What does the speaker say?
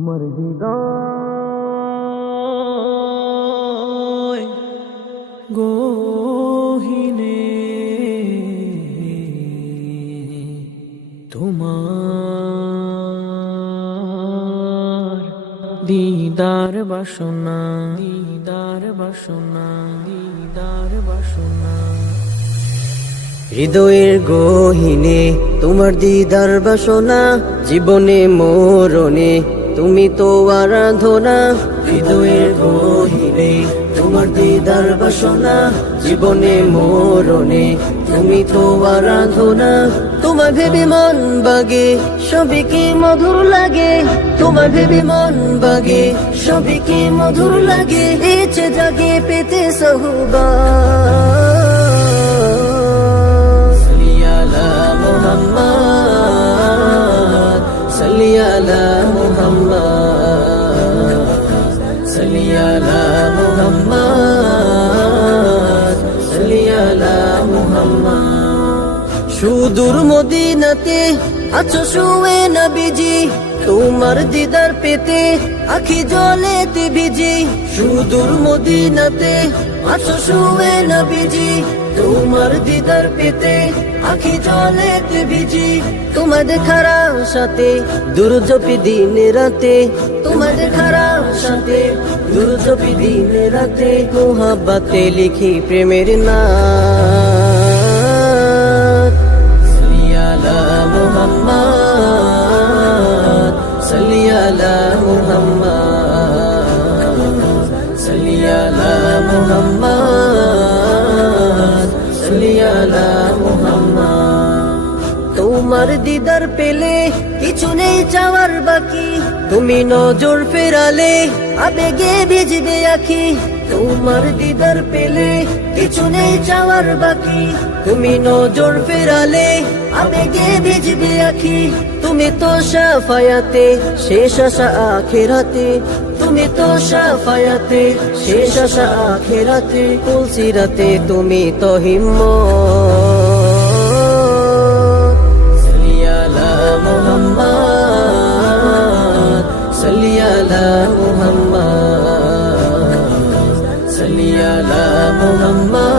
আমার হৃদয় গহিনে, তোমার দিদার বাসনা দিদার বাসনা দিদার বাসনা। হৃদয়ের গহিনে তোমার দিদার বাসনা, জীবনে মরণে তুমি তো আরাধনা হৃদয়ের গহিনে তোমার দিদার বাসনা জীবনে মরণে তুমি তো আরাধনা তোমার ভেবে মন বাগে সবিকে মধুর লাগে? তোমার ভেবে মন বাগে সবিকে মধুর লাগে? এছে জাগে পেতে সহবা। সালিয়ালা মোহাম্মদ সালিয়ালা محمد صلي على محمد صلي على محمد সুদূর মদিনাতে আছো শুয়ে নবীজি তোমার দিদার পেতে আখি জলেতে ভিজি সুদূর মদিনাতে আছো শুয়ে নবীজি তোমার দিদার পেতে আখি জলেতে ভিজি। তোমার দেখার সাথে দুর্জপি দিন রাতে। তোমার দেখার সাথে দুর্জপি দিন রাতে। মোহাব্বাতে লিখি প্রেমের নাম। তোমার দিদার পেলে, কিছু নেই চাওয়ার বাকি। তুমি নজর ফেরালে, আবেগে ভিজবে আখি। তোমার দিদার পেলে, কিছু নেই চাওয়ার বাকি। তুমি নজর ফেরালে, আবেগে ভিজবে আখি। তুমি তো সাফায়াতে, শেষ আশা আখেরাতে। তুমি তো সাফায়াতে, শেষ আশা আখেরাতে। কুলসিরাতে তুমি তো হিম্মত। Allah'ıma